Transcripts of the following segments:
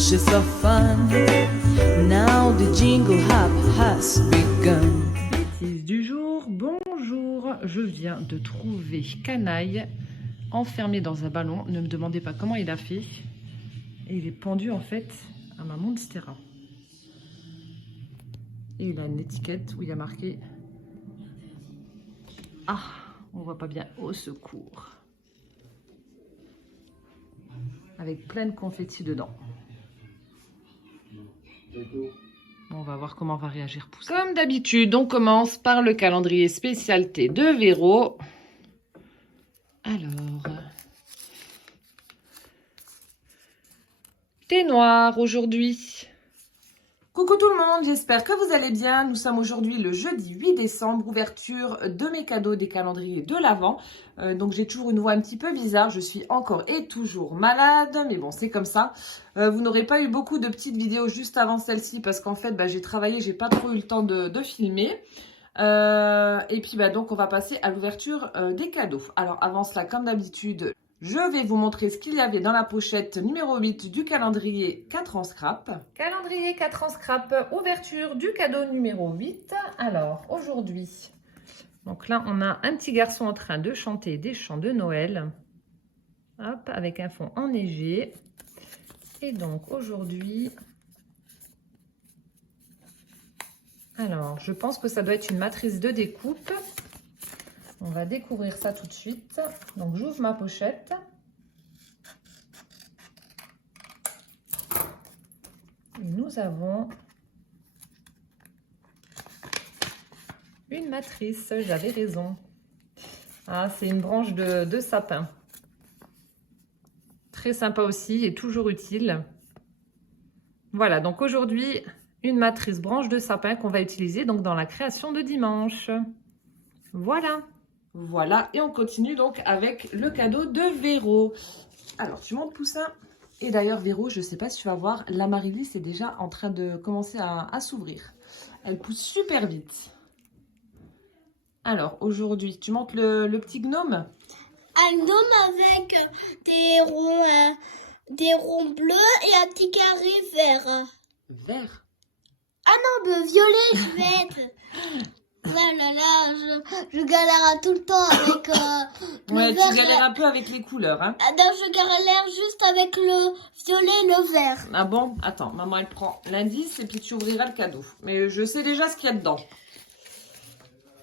just for fun. Now the jingle hop has begun. Bêtise du jour, bonjour. Je viens de trouver Canaille enfermé dans un ballon. Ne me demandez pas comment il a fait. Et il est pendu en fait à ma Monstera. Et il a une étiquette où il y a marqué « Ah, on voit pas bien, au secours !» avec plein de confettis dedans. On va voir comment va réagir Pouce. Comme d'habitude, on commence par le calendrier spécialité de Véro. Alors, thé noir aujourd'hui. Coucou tout le monde, j'espère que vous allez bien. Nous sommes aujourd'hui le jeudi 8 décembre, ouverture de mes cadeaux des calendriers de l'Avent. Donc j'ai toujours une voix un petit peu bizarre, je suis encore et toujours malade, mais bon c'est comme ça. Vous n'aurez pas eu beaucoup de petites vidéos juste avant celle-ci parce qu'en fait j'ai travaillé, j'ai pas trop eu le temps de filmer. Et puis donc on va passer à l'ouverture des cadeaux. Alors avant cela, comme d'habitude, je vais vous montrer ce qu'il y avait dans la pochette numéro 8 du calendrier 4 en scrap. Calendrier 4 en scrap, ouverture du cadeau numéro 8. Alors, aujourd'hui, donc là, on a un petit garçon en train de chanter des chants de Noël. Hop, avec un fond enneigé. Et donc, aujourd'hui... Alors, je pense que ça doit être une matrice de découpe. On va découvrir ça tout de suite. Donc, j'ouvre ma pochette. Et nous avons une matrice. J'avais raison. Ah, c'est une branche de sapin. Très sympa aussi et toujours utile. Voilà, donc aujourd'hui, une matrice branche de sapin qu'on va utiliser donc dans la création de dimanche. Voilà. Voilà, et on continue donc avec le cadeau de Véro. Alors, tu montes Poussin. Et d'ailleurs, Véro, je ne sais pas si tu vas voir, l'amaryllis est déjà en train de commencer à s'ouvrir. Elle pousse super vite. Alors, aujourd'hui, tu montes le petit gnome? Un gnome avec des ronds bleus et un petit carré vert. Vert? Ah non, de violet, je vais être... Oh là là, je galère tout le temps avec ouais, le vert. tu galères un peu avec les couleurs, hein? Ah non, je galère juste avec le violet et le vert. Ah bon? Attends, maman, elle prend l'indice et puis tu ouvriras le cadeau. Mais je sais déjà ce qu'il y a dedans.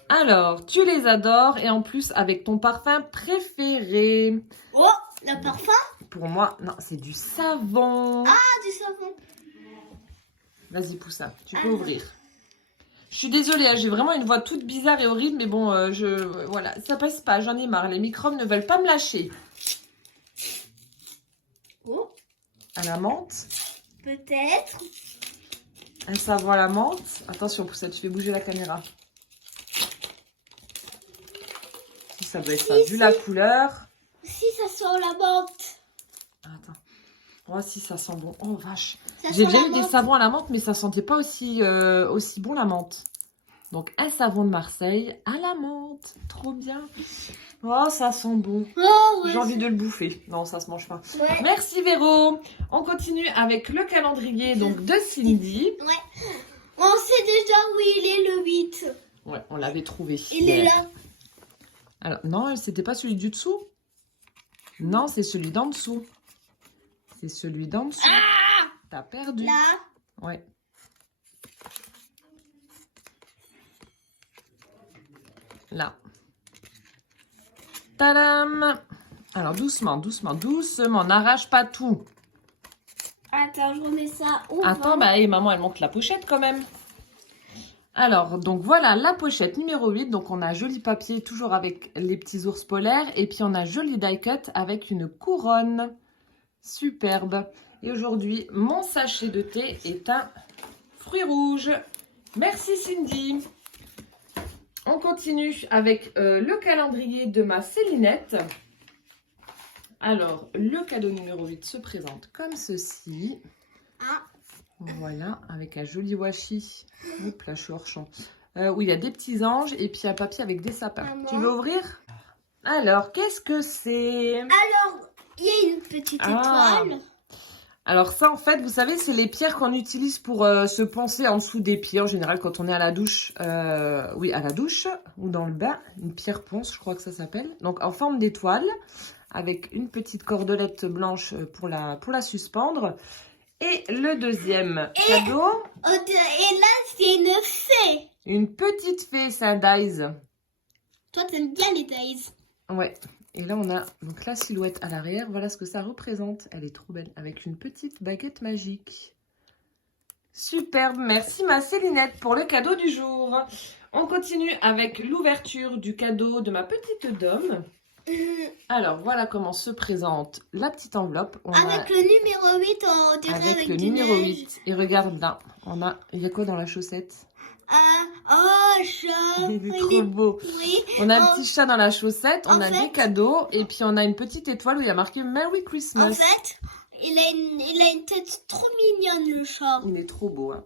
Alors, tu les adores et en plus avec ton parfum préféré. Oh, le parfum? Pour moi, non, c'est du savon. Ah, du savon. Vas-y, Poussin, tu peux ouvrir. Je suis désolée, hein, j'ai vraiment une voix toute bizarre et horrible, mais bon, voilà, ça passe pas, j'en ai marre. Les microbes ne veulent pas me lâcher. Oh. À la menthe. Peut-être. Un savon à la menthe. Attention, Poussin, tu fais bouger la caméra. Si, ça doit être ça, vu la couleur. Si, ça sent la menthe. Attends. Oh, si, ça sent bon. Oh, vache. Ça J'ai sent déjà la eu des menthe. savons à la menthe, mais ça sentait pas aussi bon la menthe. Donc, un savon de Marseille à la menthe. Trop bien. Oh, ça sent bon. Oh, ouais. J'ai envie de le bouffer. Non, ça se mange pas. Ouais. Merci Véro. On continue avec le calendrier donc de Cindy. Ouais. On sait déjà où il est le 8. Ouais, on l'avait trouvé. Il est là. Alors, non, c'était pas celui du dessous. Non, c'est celui d'en dessous. C'est celui d'en dessous. Ah! T'as perdu. Là. Ouais. Là. Tadam! Alors, doucement, doucement, doucement. N'arrache pas tout. Attends, je remets ça au Attends, vent. et maman, elle monte la pochette quand même. Alors, donc voilà la pochette numéro 8. Donc, on a joli papier, toujours avec les petits ours polaires. Et puis, on a joli die cut avec une couronne. Superbe. Et aujourd'hui, mon sachet de thé est un fruit rouge. Merci Cindy. On continue avec le calendrier de ma Célinette. Alors, le cadeau numéro 8 se présente comme ceci. Ah. Voilà, avec un joli washi. Oups, là, je suis hors champ. Où il y a des petits anges et puis un papier avec des sapins. Maman. Tu veux ouvrir? Alors, qu'est-ce que c'est? Alors, il y a une petite étoile. Alors ça, en fait, vous savez, c'est les pierres qu'on utilise pour se poncer en dessous des pieds, en général, quand on est à la douche. Oui, à la douche ou dans le bain. Une pierre ponce, je crois que ça s'appelle. Donc, en forme d'étoile, avec une petite cordelette blanche pour la suspendre. Et le deuxième cadeau... Et là, c'est une fée. Une petite fée, c'est un Days. Toi, t'aimes bien les Days. Ouais. Et là, on a donc la silhouette à l'arrière. Voilà ce que ça représente. Elle est trop belle. Avec une petite baguette magique. Superbe. Merci ma Célinette pour le cadeau du jour. On continue avec l'ouverture du cadeau de ma petite dame. Alors, voilà comment se présente la petite enveloppe. Avec le numéro 8, on dirait avec le numéro 8. Et regarde là, il y a quoi dans la chaussette? Oh, chat. Il est trop beau. Oui. On a un petit chat dans la chaussette, on a fait, des cadeaux et puis on a une petite étoile où il y a marqué Merry Christmas. En fait, il a une tête trop mignonne, le chat. Il est trop beau. Hein.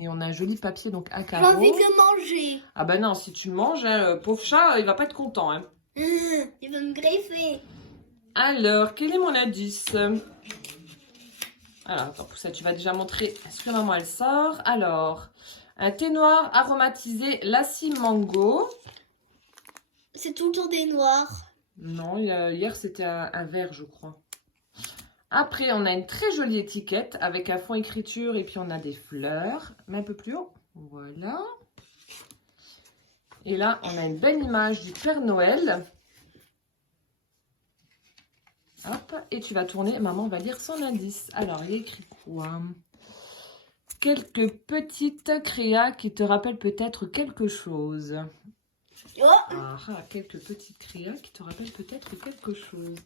Et on a un joli papier donc à J'ai carreaux. envie de le manger. Ah bah non, si tu le manges, hein, pauvre chat, il va pas être content. Hein. Il va me greffer. Alors, quel est mon indice? Alors, attends, Poussette, tu vas déjà montrer ce que maman elle sort. Alors, un thé noir aromatisé lassi mango. C'est tout le temps des noirs. Non, hier c'était un vert, je crois. Après, on a une très jolie étiquette avec un fond écriture et puis on a des fleurs. Mais un peu plus haut. Voilà. Et là, on a une belle image du Père Noël. Hop, et tu vas tourner, maman va lire son indice. Alors, il y a écrit quoi? Quelques petites créas qui te rappellent peut-être quelque chose. Oh. Quelques petites créas qui te rappellent peut-être quelque chose.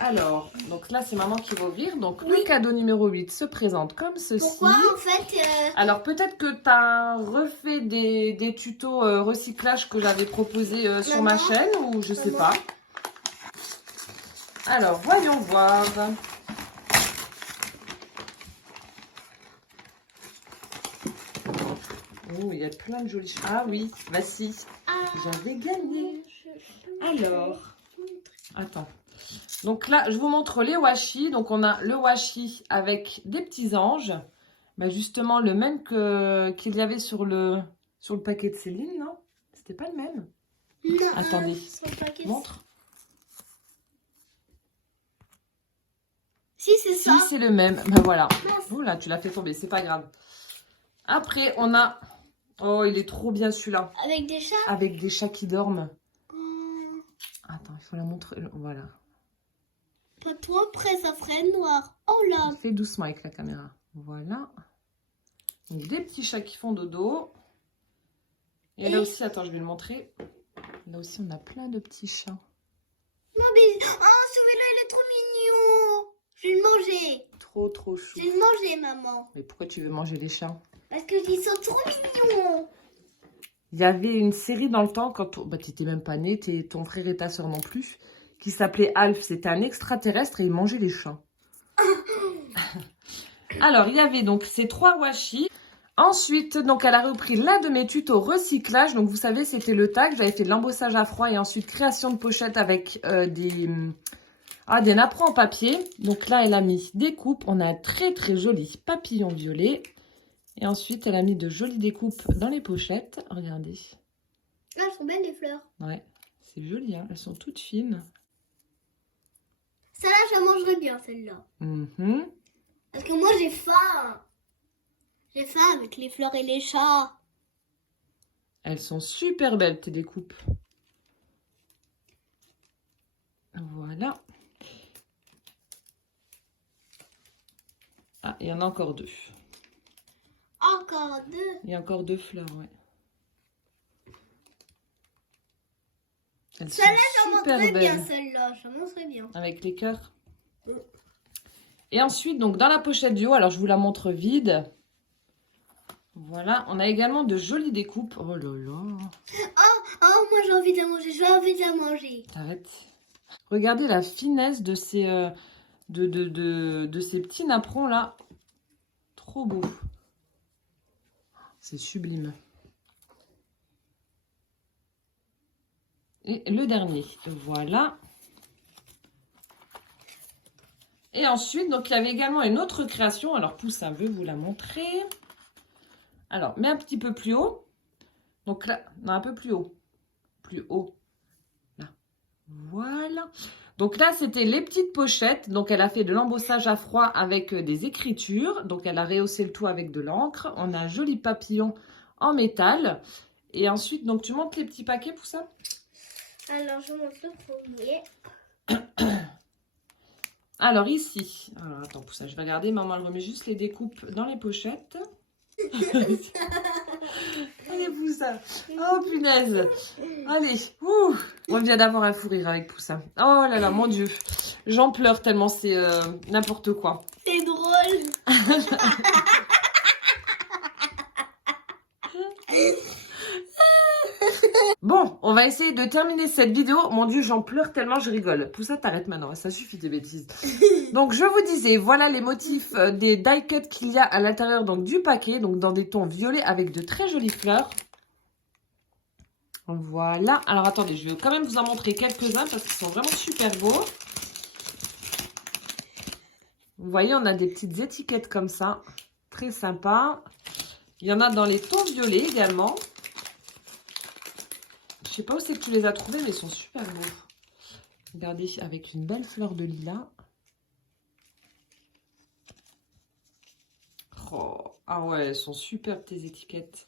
Alors, donc là, c'est maman qui va ouvrir. Donc, Oui. Le cadeau numéro 8 se présente comme ceci. Pourquoi, en fait Alors, peut-être que tu as refait des tutos recyclage que j'avais proposés sur ma chaîne ou je sais pas. Alors, voyons voir. Oh, il y a plein de jolies choses. Ah oui, bah si, j'avais gagné. Alors, attends. Donc là, je vous montre les washi. Donc, on a le washi avec des petits anges. Bah justement, le même qu'il y avait sur le paquet de Céline, non? C'était pas le même? Non. Attendez, montre. Si, c'est ça. Si, c'est le même. Ben voilà. Oh là, tu l'as fait tomber, c'est pas grave. Après, on a... Oh, il est trop bien celui-là. Avec des chats. Avec des chats qui dorment. Attends, il faut la montrer. Voilà. Pas trop près, ça ferait noir. Oh là. Fais doucement avec la caméra. Voilà. Donc, des petits chats qui font dodo. Et là aussi, attends, je vais le montrer. Là aussi, on a plein de petits chats. Non, mais... Oh, celui-là, il est trop mignon. Je vais le manger. Trop, trop chou. Je vais le manger, maman. Mais pourquoi tu veux manger les chats? Parce qu'ils sont trop mignons. Il y avait une série dans le temps, quand tu n'étais même pas né, ton frère et ta soeur non plus, qui s'appelait Alf. C'était un extraterrestre et il mangeait les chats. Alors, il y avait donc ces 3 washi. Ensuite, donc, elle a repris l'un de mes tutos recyclage. Donc, vous savez, c'était le tag. J'avais fait de l'embossage à froid et ensuite création de pochettes avec des napperons en papier. Donc là, elle a mis des coupes. On a un très, très joli papillon violet. Et ensuite, elle a mis de jolies découpes dans les pochettes. Regardez. Ah, elles sont belles, les fleurs. Ouais, c'est joli, hein. Elles sont toutes fines. Celle-là, je la mangerais bien, celle-là. Parce que moi, j'ai faim. J'ai faim avec les fleurs et les chats. Elles sont super belles, tes découpes. Voilà. Ah, il y en a encore 2. Encore 2. Il y a encore 2 fleurs, ouais. Elles sont Celle-là, je super mangerais bien, belles. celle-là. Je mangerais bien. Avec les cœurs. Et ensuite, donc dans la pochette du haut, alors je vous la montre vide. Voilà, on a également de jolies découpes. Oh là là. Oh, moi j'ai envie de la manger. J'ai envie de la manger. Arrête. Regardez la finesse de ces, de ces petits napperons là. Trop beau. C'est sublime. Et le dernier. Voilà. Et ensuite, donc il y avait également une autre création. Alors, Poussin veut vous la montrer. Alors, mets un petit peu plus haut. Donc là, non, un peu plus haut. Plus haut. Là. Voilà. Donc là, c'était les petites pochettes. Donc, elle a fait de l'embossage à froid avec des écritures. Donc, elle a rehaussé le tout avec de l'encre. On a un joli papillon en métal. Et ensuite, donc, tu montes les petits paquets, Poussin? Alors, je montre le premier. Alors, ici. Alors, attends, Poussin, je vais regarder. Maman, elle remet juste les découpes dans les pochettes. Allez, Poussin. Oh, punaise. Allez. Ouh. On vient d'avoir un fou rire avec Poussin. Oh là là, mon Dieu. J'en pleure tellement c'est n'importe quoi. C'est drôle. Bon, on va essayer de terminer cette vidéo. Mon Dieu, j'en pleure tellement je rigole. Poussin, t'arrêtes maintenant. Ça suffit des bêtises. Donc, je vous disais, voilà les motifs des die cuts qu'il y a à l'intérieur donc du paquet. Donc, dans des tons violets avec de très jolies fleurs. Voilà. Alors, attendez, je vais quand même vous en montrer quelques-uns parce qu'ils sont vraiment super beaux. Vous voyez, on a des petites étiquettes comme ça. Très sympa. Il y en a dans les tons violets également. Je sais pas où c'est que tu les as trouvés, mais ils sont super beaux. Regardez, avec une belle fleur de lilas. Oh, ah ouais, elles sont superbes tes étiquettes.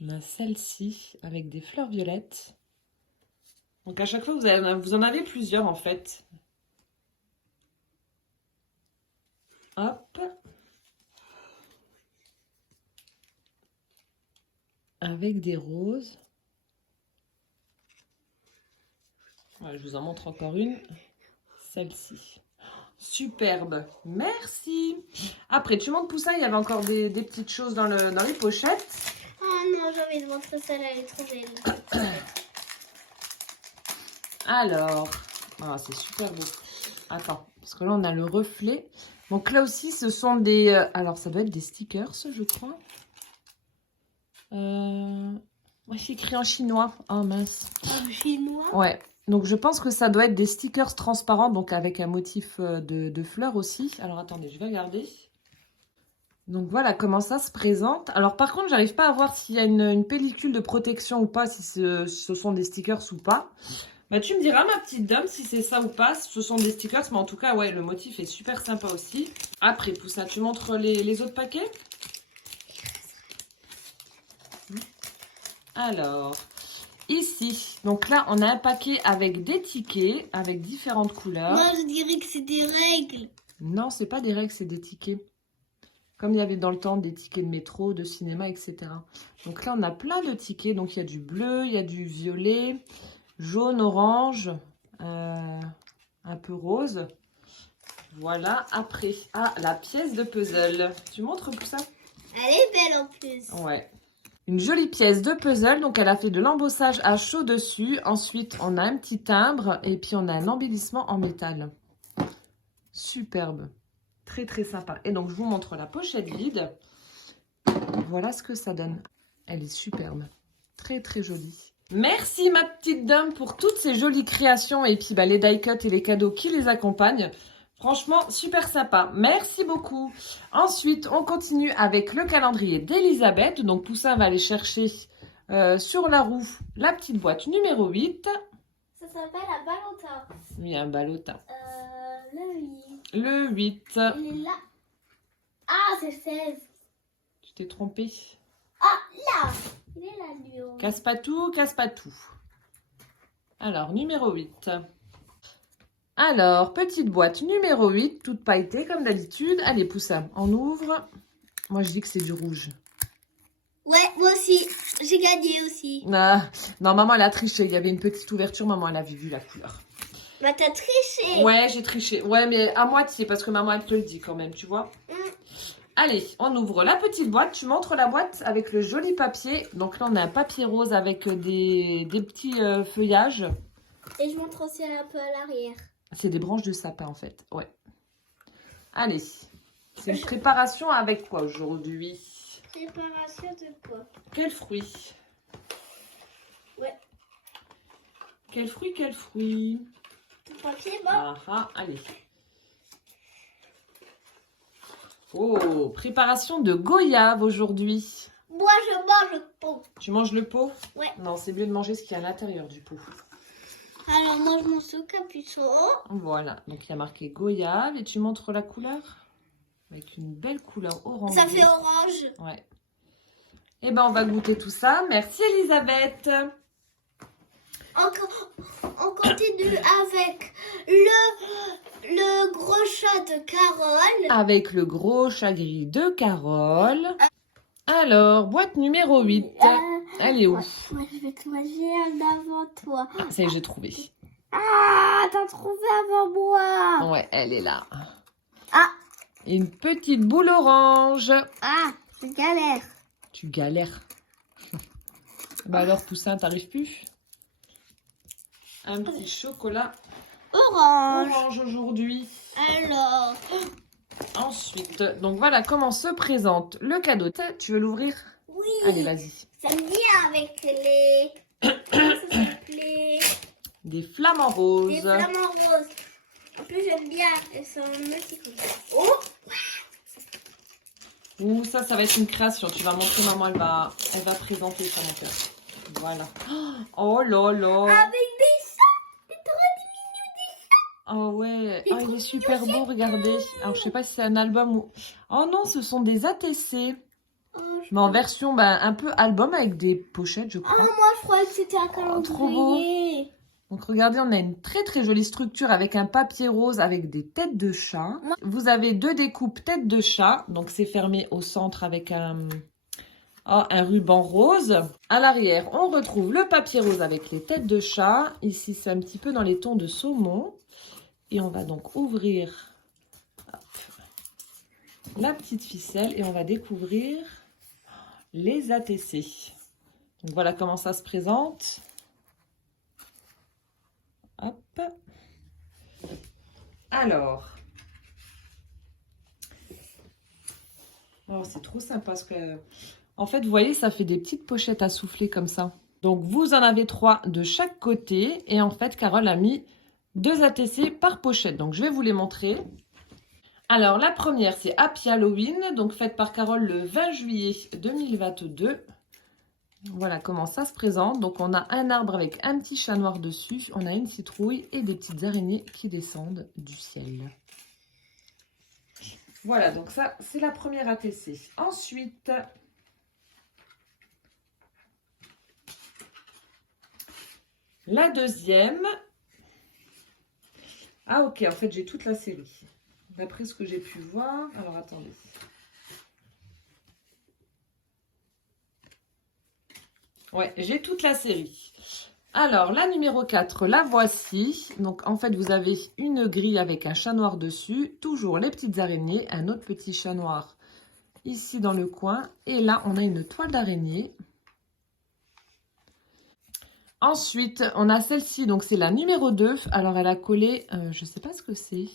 On a celle-ci avec des fleurs violettes. Donc à chaque fois, vous en avez plusieurs en fait. Hop. Avec des roses. Ouais, je vous en montre encore une. Celle-ci. Superbe. Merci. Après, tu montres Poussin, il y avait encore des petites choses dans les pochettes. Oh non, j'ai envie de montrer celle-là, elle est trop belle. Alors, ah, c'est super beau. Attends, parce que là, on a le reflet. Donc là aussi, ce sont des... alors, ça doit être des stickers, je crois. Ouais, c'est écrit en chinois. Oh mince. En chinois? Ouais. Donc, je pense que ça doit être des stickers transparents, donc avec un motif de fleurs aussi. Alors, attendez, je vais regarder. Donc, voilà comment ça se présente. Alors, par contre, j'arrive pas à voir s'il y a une pellicule de protection ou pas, si ce sont des stickers ou pas. Bah, tu me diras, ma petite dame, si c'est ça ou pas. Ce sont des stickers, mais en tout cas, ouais, le motif est super sympa aussi. Après, Poussin, tu montres les autres paquets? Alors... Ici, donc là, on a un paquet avec des tickets, avec différentes couleurs. Moi, je dirais que c'est des règles. Non, c'est pas des règles, c'est des tickets. Comme il y avait dans le temps des tickets de métro, de cinéma, etc. Donc là, on a plein de tickets. Donc il y a du bleu, il y a du violet, jaune, orange, un peu rose. Voilà, après, la pièce de puzzle. Tu montres tout ça? Elle est belle en plus. Ouais. Une jolie pièce de puzzle, donc elle a fait de l'embossage à chaud dessus. Ensuite, on a un petit timbre et puis on a un embellissement en métal. Superbe. Très, très sympa. Et donc, je vous montre la pochette vide. Voilà ce que ça donne. Elle est superbe. Très, très jolie. Merci, ma petite dame, pour toutes ces jolies créations et puis les die cuts et les cadeaux qui les accompagnent. Franchement, super sympa. Merci beaucoup. Ensuite, on continue avec le calendrier d'Elisabeth. Donc, Poussin va aller chercher sur la roue la petite boîte numéro 8. Ça s'appelle un ballotin. Oui, un ballotin. Le 8. Le 8. Il est là. Ah, c'est 16. Tu t'es trompé. Ah, là. Il est là, numéro 8. Casse pas tout, casse pas tout. Alors, numéro 8. Alors, petite boîte numéro 8, toute pailletée comme d'habitude. Allez, Poussin, on ouvre. Moi, je dis que c'est du rouge. Ouais, moi aussi. J'ai gagné aussi. Ah, non, maman, elle a triché. Il y avait une petite ouverture. Maman, elle avait vu la couleur. Bah, t'as triché. Ouais, j'ai triché. Ouais, mais à moitié, parce que maman, elle te le dit quand même, tu vois. Allez, on ouvre la petite boîte. Tu montres la boîte avec le joli papier. Donc là, on a un papier rose avec des petits feuillages. Et je montre aussi un peu à l'arrière. C'est des branches de sapin, en fait. Ouais. Allez. C'est une préparation avec quoi aujourd'hui? Préparation de quoi? Quel fruit? Ouais. Quel fruit, quel fruit? Tout papier, bon. Ah, allez. Oh, préparation de goyave aujourd'hui. Moi, je mange le pot. Tu manges le pot? Ouais. Non, c'est mieux de manger ce qu'il y a à l'intérieur du pot. Alors, moi, je mange ce capuchon. Voilà, donc il y a marqué goyave et tu montres la couleur? Avec une belle couleur orange. Ça fait orange. Ouais. Eh ben, on va goûter tout ça. Merci Elisabeth. On continue avec le gros chat de Carole. Avec le gros chat gris de Carole. Alors, boîte numéro 8. Elle est où? Moi, je vais te manger un avant toi. Ah, ça y est, j'ai trouvé. Ah, t'as trouvé avant moi. Ouais, elle est là. Ah. Une petite boule orange. Ah, je galère. Tu galères. Bah alors, Poussin, t'arrives plus? Un petit chocolat Orange. aujourd'hui. Alors, Ensuite, donc voilà comment se présente le cadeau. Tu veux l'ouvrir? oui. Allez, vas-y. J'aime bien avec les... Comment ça s'appelait? Des flamants roses. Des flamants roses. En plus, j'aime bien. Elles sont multicolores. Oh, Ouh, ça va être une création. Tu vas montrer, maman, elle va présenter ça, mon cœur. Voilà. Oh là là. avec des chats. C'est trop Oh ouais. Oh, il est super beau, regardez. Alors, je sais pas si c'est un album ou... Oh non, ce sont des ATC. Oh, Mais en version un peu album avec des pochettes, je crois. moi, je croyais que c'était un calendrier. trop beau. Donc regardez, on a une très très jolie structure avec un papier rose avec des têtes de chat. Vous avez 2 découpes têtes de chat. Donc c'est fermé au centre avec un ruban rose. À l'arrière, on retrouve le papier rose avec les têtes de chat. Ici, c'est un petit peu dans les tons de saumon. Et on va donc ouvrir la petite ficelle et on va découvrir les ATC. Donc voilà comment ça se présente. Hop. Alors. Oh, c'est trop sympa parce que... En fait, vous voyez, ça fait des petites pochettes à souffler comme ça. Donc, vous en avez 3 de chaque côté. Et en fait, Carole a mis 2 ATC par pochette. Donc, je vais vous les montrer. Alors, la première, c'est Happy Halloween. Donc, faite par Carole le 20 juillet 2022. Voilà comment ça se présente. Donc, on a un arbre avec un petit chat noir dessus. On a une citrouille et des petites araignées qui descendent du ciel. Voilà, donc ça, c'est la première ATC. Ensuite, la deuxième. Ah, ok, en fait, j'ai toute la série. D'après ce que j'ai pu voir. Alors, attendez. Ouais, j'ai toute la série. Alors, la numéro 4, la voici. Donc, en fait, vous avez une grille avec un chat noir dessus. Toujours les petites araignées. Un autre petit chat noir ici dans le coin. Et là, on a une toile d'araignée. Ensuite, on a celle-ci. Donc, c'est la numéro 2. Alors, elle a collé... je ne sais pas ce que c'est.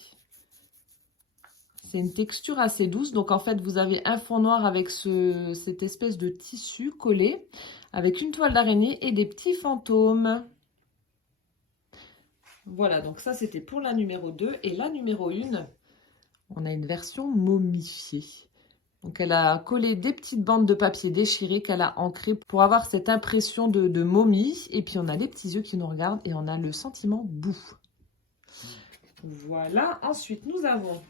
C'est une texture assez douce. Donc, en fait, vous avez un fond noir avec cette espèce de tissu collé. Avec une toile d'araignée et des petits fantômes. Voilà, donc ça, c'était pour la numéro 2. Et la numéro 1, on a une version momifiée. Donc, elle a collé des petites bandes de papier déchirées qu'elle a ancrées pour avoir cette impression de momie. Et puis, on a les petits yeux qui nous regardent et on a le sentiment boue. Voilà. Ensuite, nous avons...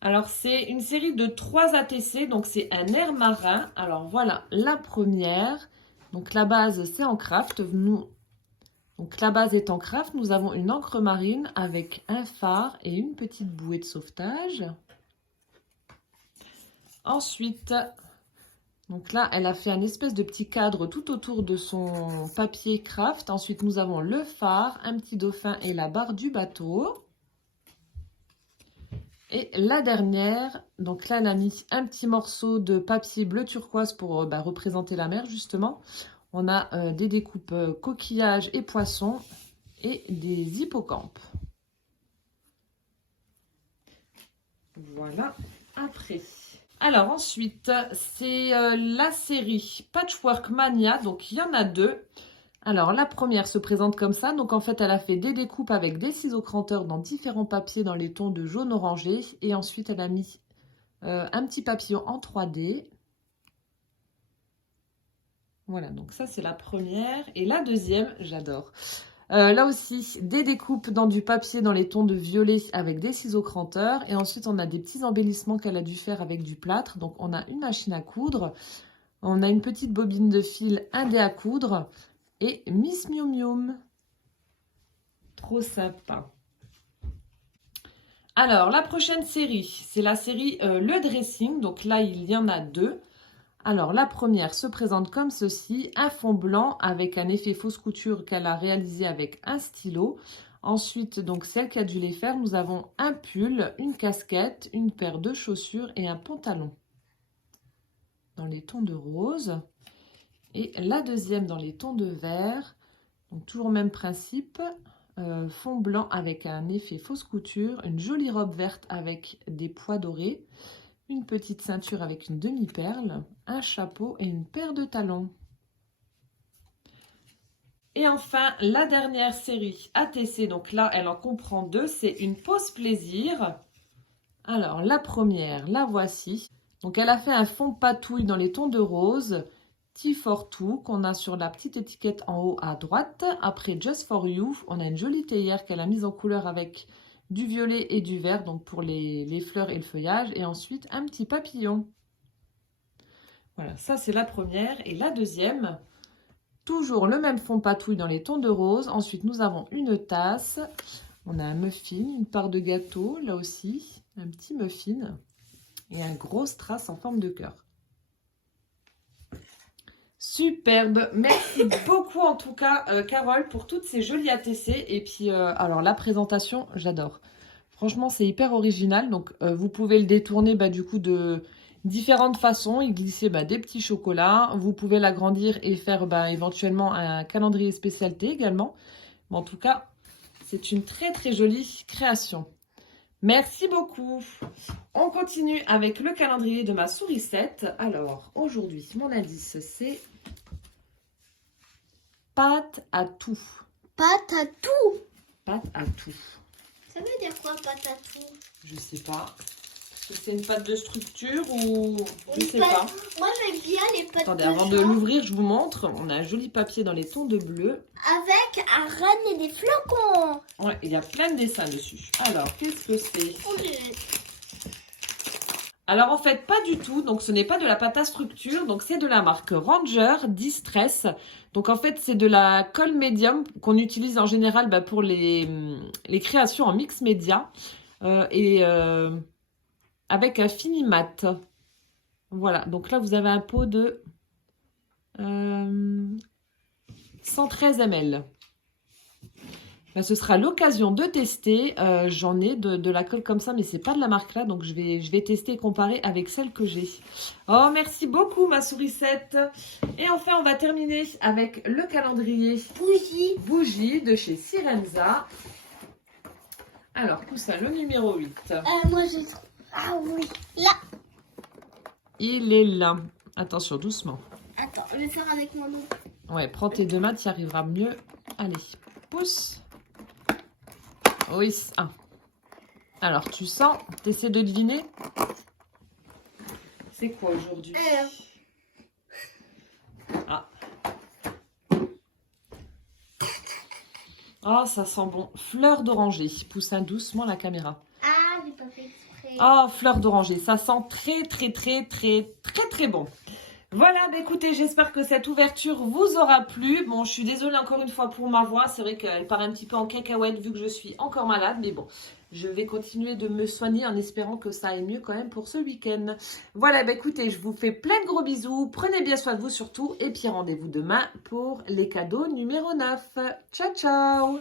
Alors, c'est une série de 3 ATC, donc c'est un air marin. Alors, voilà la première. Donc, la base, c'est en craft. Donc, la base est en craft. Nous avons une encre marine avec un phare et une petite bouée de sauvetage. Ensuite, donc là, elle a fait un espèce de petit cadre tout autour de son papier craft. Ensuite, nous avons le phare, un petit dauphin et la barre du bateau. Et la dernière, donc là, elle a mis un petit morceau de papier bleu turquoise pour représenter la mer, justement. On a des découpes coquillages et poissons et des hippocampes. Voilà, après. Alors ensuite, c'est la série Patchwork Mania, donc il y en a 2. Alors, la première se présente comme ça. Donc, en fait, elle a fait des découpes avec des ciseaux cranteurs dans différents papiers dans les tons de jaune orangé. Et ensuite, elle a mis un petit papillon en 3D. Voilà, donc ça c'est la première. Et la deuxième, j'adore. Là aussi, des découpes dans du papier dans les tons de violet avec des ciseaux cranteurs. Et ensuite, on a des petits embellissements qu'elle a dû faire avec du plâtre. Donc, on a une machine à coudre. On a une petite bobine de fil, un dé à coudre. Et Miss Miu Miu. Trop sympa. Alors, la prochaine série, c'est la série Le Dressing. Donc là, il y en a 2. Alors, la première se présente comme ceci, un fond blanc avec un effet fausse couture qu'elle a réalisé avec un stylo. Ensuite, donc celle qui a dû les faire, nous avons un pull, une casquette, une paire de chaussures et un pantalon dans les tons de rose. Et la deuxième dans les tons de vert. Donc, toujours même principe, fond blanc avec un effet fausse couture, une jolie robe verte avec des pois dorés. Une petite ceinture avec une demi-perle, un chapeau et une paire de talons. Et enfin, la dernière série ATC, donc là, elle en comprend 2, c'est une pause plaisir. Alors, la première, la voici. Donc, elle a fait un fond patouille dans les tons de rose, Tea for Two, qu'on a sur la petite étiquette en haut à droite. Après, Just for You, on a une jolie théière qu'elle a mise en couleur avec du violet et du vert, donc pour les fleurs et le feuillage. Et ensuite, un petit papillon. Voilà, ça c'est la première. Et la deuxième, toujours le même fond patouille dans les tons de rose. Ensuite, nous avons une tasse. On a un muffin, une part de gâteau, là aussi. Un petit muffin. Et un gros strass en forme de cœur. Superbe, merci beaucoup en tout cas Carole pour toutes ces jolies ATC. Et puis alors la présentation, j'adore. Franchement c'est hyper original. Donc vous pouvez le détourner du coup de différentes façons. Y glisser des petits chocolats. Vous pouvez l'agrandir et faire éventuellement un calendrier spécialité également. Mais en tout cas c'est une très très jolie création. Merci beaucoup. On continue avec le calendrier de ma sourisette. Alors, aujourd'hui, mon indice, c'est pâte à tout. Pâte à tout. Pâte à tout. Ça veut dire quoi, pâte à tout? Je sais pas. Est-ce que c'est une pâte de structure ou... Je sais pâte... pas. Moi, j'aime bien les pâtes. Attendez, avant de l'ouvrir, je vous montre. On a un joli papier dans les tons de bleu. Avec un renne et des flocons. Ouais, il y a plein de dessins dessus. Alors, qu'est-ce que c'est? Alors, en fait, pas du tout. Donc, ce n'est pas de la pâte à structure. Donc, c'est de la marque Ranger Distress. Donc, en fait, c'est de la colle médium qu'on utilise en général pour les créations en mix média. Avec un fini mat. Voilà. Donc, là, vous avez un pot de 113 ml. Ce sera l'occasion de tester. J'en ai de la colle comme ça, mais c'est pas de la marque là, donc je vais tester et comparer avec celle que j'ai. Oh, merci beaucoup ma sourisette. Et enfin, on va terminer avec le calendrier bougie de chez Sirenza. Alors, poussin, le numéro 8. Moi, j'ai... Ah oui, là. Il est là. Attention, doucement. Attends, je vais faire avec mon loup. Ouais, prends tes deux mains, tu y arriveras mieux. Allez, pousse. Oui, ah. Alors, tu sens, tu essaies de deviner. C'est quoi aujourd'hui? Ah. Oh, ça sent bon. Fleur d'oranger. Poussin doucement la caméra. Ah, j'ai pas fait exprès. Oh, fleur d'oranger. Ça sent très, très, très, très, très, très bon. Voilà, écoutez, j'espère que cette ouverture vous aura plu. Bon, je suis désolée encore une fois pour ma voix. C'est vrai qu'elle part un petit peu en cacahuète vu que je suis encore malade. Mais bon, je vais continuer de me soigner en espérant que ça aille mieux quand même pour ce week-end. Voilà, écoutez, je vous fais plein de gros bisous. Prenez bien soin de vous surtout. Et puis rendez-vous demain pour les cadeaux numéro 9. Ciao, ciao!